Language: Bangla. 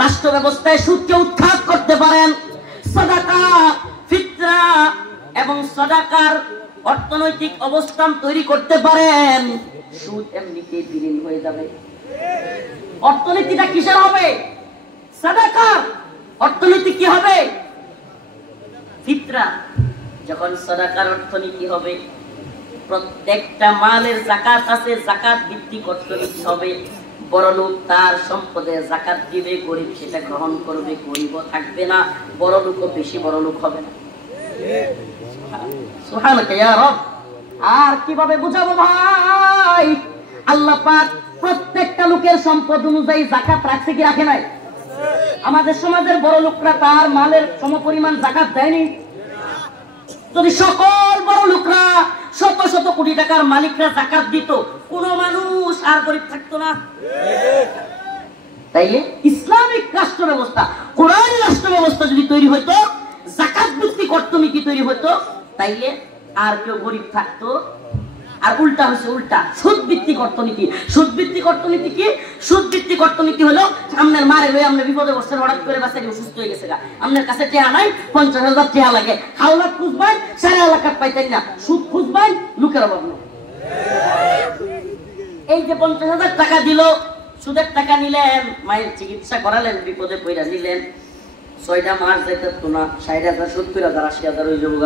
রাষ্ট্র ব্যবস্থায় সুদকে উৎখাত করতে পারেন, সাদাকা, ফিতরা এবং সাদাকার অর্থনৈতিক অবস্থান তৈরি করতে পারেন, সুদ এমনিতেই বিলীন হয়ে যাবে। অর্থনীতিটা কিসের হবে? সাদাকার। অর্থনীতি কি হবে? ফিতরা। যখন সাদাকার অর্থনীতি হবে, প্রত্যেকটা মালের যাকাত আছে, যাকাত ভিত্তিক অর্থনীতি হবে। বড় লোক তার সম্পদে যাকাত দিবে, গরিব সেটা গ্রহণ করবে, গরিবও থাকবে না, বড় লোকও বেশি বড় লোক হবে না। সুবহানাকা ইয়া রব। আর কিভাবে বুঝাবো ভাই? আল্লাহ পাক প্রত্যেকটা লোকের সম্পদ অনুযায়ী যাকাত রাখছে কি রাখে নাই? আমাদের সমাজের বড় লোকরা তার মালের সমপরিমাণ যাকাত দেয়নি। যদি সকল বড় লোকরা, শত শত কোটি টাকার মালিকরা যাকাত দিত, কোন মানুষ আর গরিব থাকতো না। তাইলে ইসলামিক রাষ্ট্র ব্যবস্থা, কোরআনী রাষ্ট্র ব্যবস্থা যদি তৈরি হইতো, যাকাত ভিত্তিক অর্থনীতি তৈরি হইতো, তাইলে আর কেউ গরিব থাকতো। আর উল্টা হচ্ছে উল্টা, সুদ ভিত্তিক অর্থনীতি। সুদ ভিত্তিক অর্থনীতি কি? সুদ ভিত্তিক অর্থনীতি হলো আপনার মারে লই আপনি বিপদে বসছেন, হঠাৎ করে বাচ্চাটি অসুস্থ হয়ে গেছে, আপনার কাছে টেহা নাই, 50,000 টেহা লাগে, হাওলাত খুঁজবেন, সারা এলাকার পাইতেন না, সুদ খুঁজবেন, লোকের অভাব নেই। এই যে 50,000 টাকা দিল, সুদের টাকা নিলেন, মায়ের চিকিৎসা করালেন, বিপদে পড়া নিলেন, 6টা মাস যেতে তো না, 60,000, 70,000, 80,000 হয়ে যাবো।